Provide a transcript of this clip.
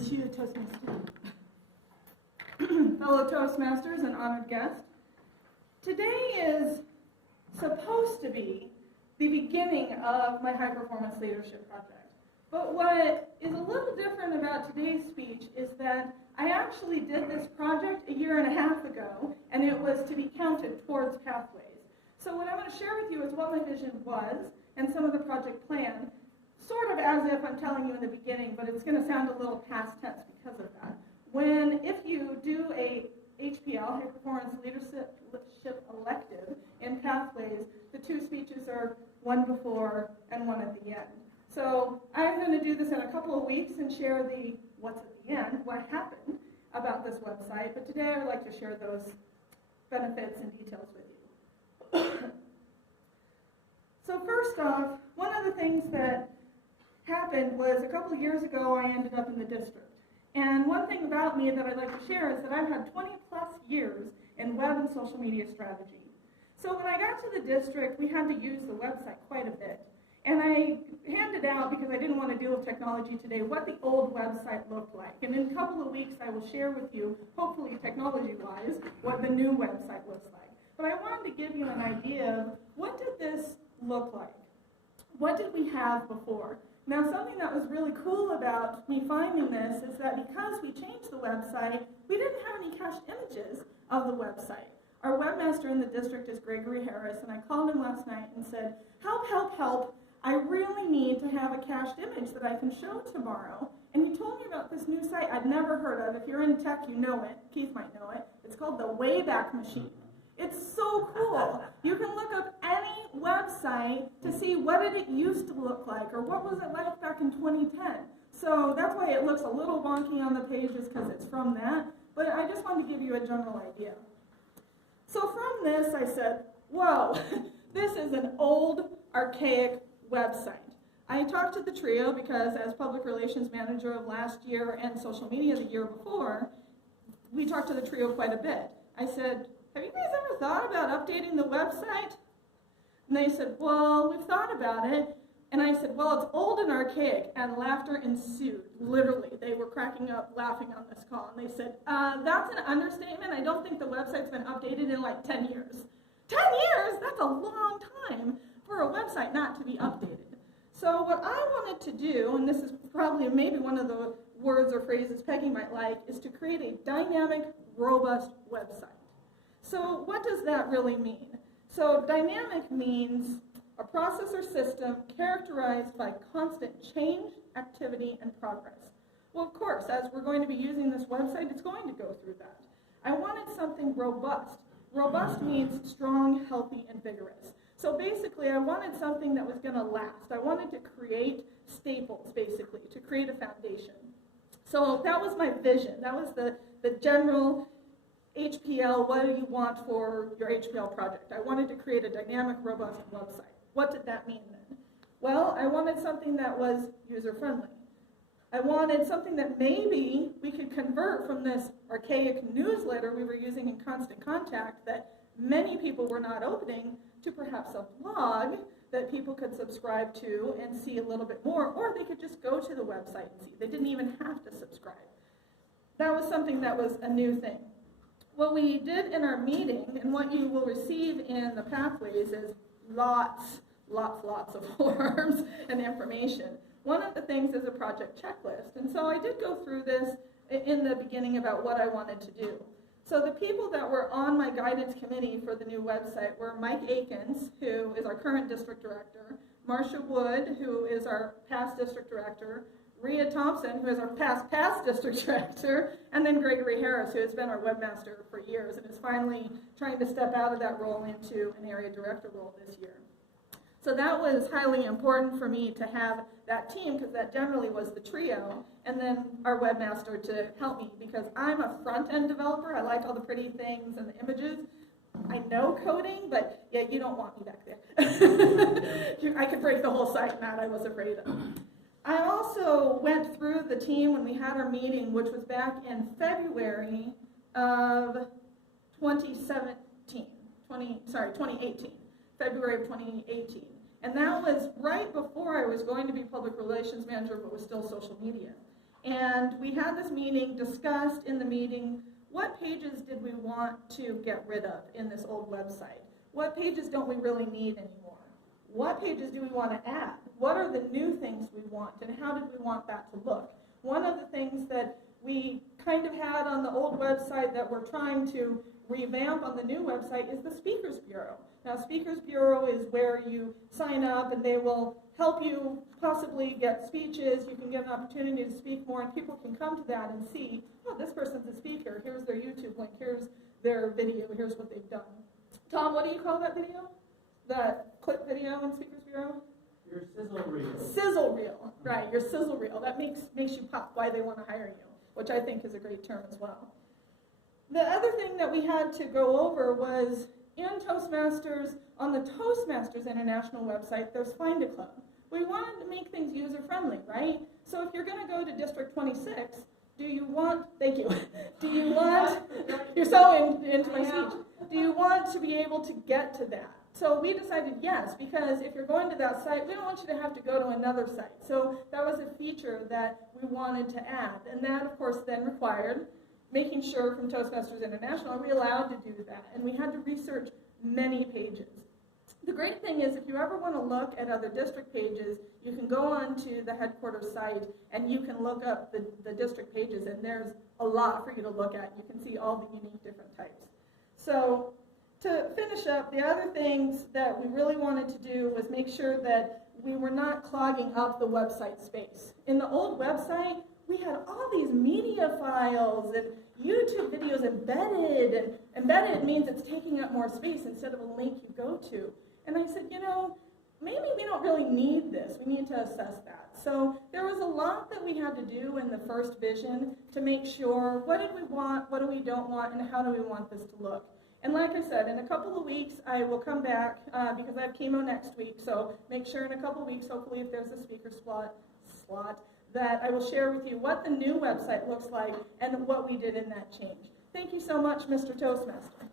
Monsieur Toastmaster. Fellow Toastmasters and honored guest, today is supposed to be the beginning of my high-performance leadership project. But what is a little different about today's speech is that I actually did this project a year and a half ago, and it was to be counted towards pathways. So what I want to share with you is what my vision was and some of the project plan, sort of as if I'm telling you in the beginning, but it's going to sound a little past tense because of that. If you do a HPL, High Performance Leadership elective in Pathways, the two speeches are one before and one at the end. So I'm going to do this in a couple of weeks and share the what's at the end, what happened about this website, but today I would like to share those benefits and details with you. So first off, one of the things that happened was a couple of years ago I ended up in the district. And one thing about me that I'd like to share is that I've had 20 plus years in web and social media strategy. So when I got to the district, we had to use the website quite a bit. And I handed out, because I didn't want to deal with technology today, what the old website looked like. And in a couple of weeks, I will share with you, hopefully technology-wise, what the new website looks like. But I wanted to give you an idea of what did this look like? What did we have before? Now, something that was really cool about me finding this is that because we changed the website, we didn't have any cached images of the website. Our webmaster in the district is Gregory Harris, and I called him last night and said, help, help, help. I really need to have a cached image that I can show tomorrow. And he told me about this new site I'd never heard of. If you're in tech, you know it. Keith might know it. It's called the Wayback Machine. It's so cool. You can look up any website to see what did it used to look like or what was it like back in 2010. So that's why it looks a little wonky on the pages because it's from that. But I just wanted to give you a general idea. So from this, I said, whoa, this is an old, archaic website. I talked to the trio because as public relations manager of last year and social media the year before, we talked to the trio quite a bit. I said, have you guys ever thought about updating the website? And they said, well, we've thought about it. And I said, well, it's old and archaic, and laughter ensued. Literally, they were cracking up laughing on this call. And they said, that's an understatement. I don't think the website's been updated in like 10 years. 10 years? That's a long time for a website not to be updated. So what I wanted to do, and this is probably maybe one of the words or phrases Peggy might like, is to create a dynamic, robust website. So what does that really mean? So dynamic means a process or system characterized by constant change, activity, and progress. Well, of course, as we're going to be using this website, it's going to go through that. I wanted something robust. Robust means strong, healthy, and vigorous. So basically, I wanted something that was going to last. I wanted to create staples, basically, to create a foundation. So that was my vision. That was the general HPL, what do you want for your HPL project? I wanted to create a dynamic, robust website. What did that mean then? Well, I wanted something that was user-friendly. I wanted something that maybe we could convert from this archaic newsletter we were using in Constant Contact that many people were not opening to perhaps a blog that people could subscribe to and see a little bit more, or they could just go to the website and see. They didn't even have to subscribe. That was something that was a new thing. What we did in our meeting, and what you will receive in the Pathways, is lots of forms and information. One of the things is a project checklist, and so I did go through this in the beginning about what I wanted to do. So the people that were on my guidance committee for the new website were Mike Akins, who is our current district director, Marcia Wood, who is our past district director, Rhea Thompson, who is our past district director, and then Gregory Harris, who has been our webmaster for years and is finally trying to step out of that role into an area director role this year. So that was highly important for me to have that team, because that generally was the trio, and then our webmaster to help me, because I'm a front-end developer. I like all the pretty things and the images. I know coding, but yeah, you don't want me back there. I could break the whole site, and that I was afraid of. I also went through the team when we had our meeting, which was back in February of 2018, February of 2018. And that was right before I was going to be public relations manager, but was still social media. And we had this meeting, discussed in the meeting, what pages did we want to get rid of in this old website? What pages don't we really need anymore? What pages do we want to add? What are the new things we want, and how did we want that to look? One of the things that we kind of had on the old website that we're trying to revamp on the new website is the Speakers Bureau. Now, Speakers Bureau is where you sign up and they will help you possibly get speeches. You can get an opportunity to speak more, and people can come to that and see, oh, this person's a speaker. Here's their YouTube link. Here's their video. Here's what they've done. Tom, what do you call that video? That clip video in Speakers Bureau? Your sizzle reel. Sizzle reel, right, your sizzle reel. That makes you pop why they want to hire you, which I think is a great term as well. The other thing that we had to go over was in Toastmasters, on the Toastmasters International website, there's Find a Club. We wanted to make things user-friendly, right? So if you're going to go to District 26, do you want, thank you, do you want, you're so into my speech, do you want to be able to get to that? So we decided yes, because if you're going to that site, we don't want you to have to go to another site. So that was a feature that we wanted to add. And that, of course, then required making sure from Toastmasters International, are we allowed to do that? And we had to research many pages. The great thing is if you ever want to look at other district pages, you can go onto the headquarters site and you can look up the district pages, and there's a lot for you to look at. You can see all the unique different types. So to finish up, the other things that we really wanted to do was make sure that we were not clogging up the website space. In the old website, we had all these media files and YouTube videos embedded, and embedded means it's taking up more space instead of a link you go to. And I said, you know, maybe we don't really need this. We need to assess that. So there was a lot that we had to do in the first vision to make sure what did we want, what do we don't want, and how do we want this to look. And like I said, in a couple of weeks, I will come back because I have chemo next week. So make sure in a couple of weeks, hopefully if there's a speaker slot, that I will share with you what the new website looks like and what we did in that change. Thank you so much, Mr. Toastmaster.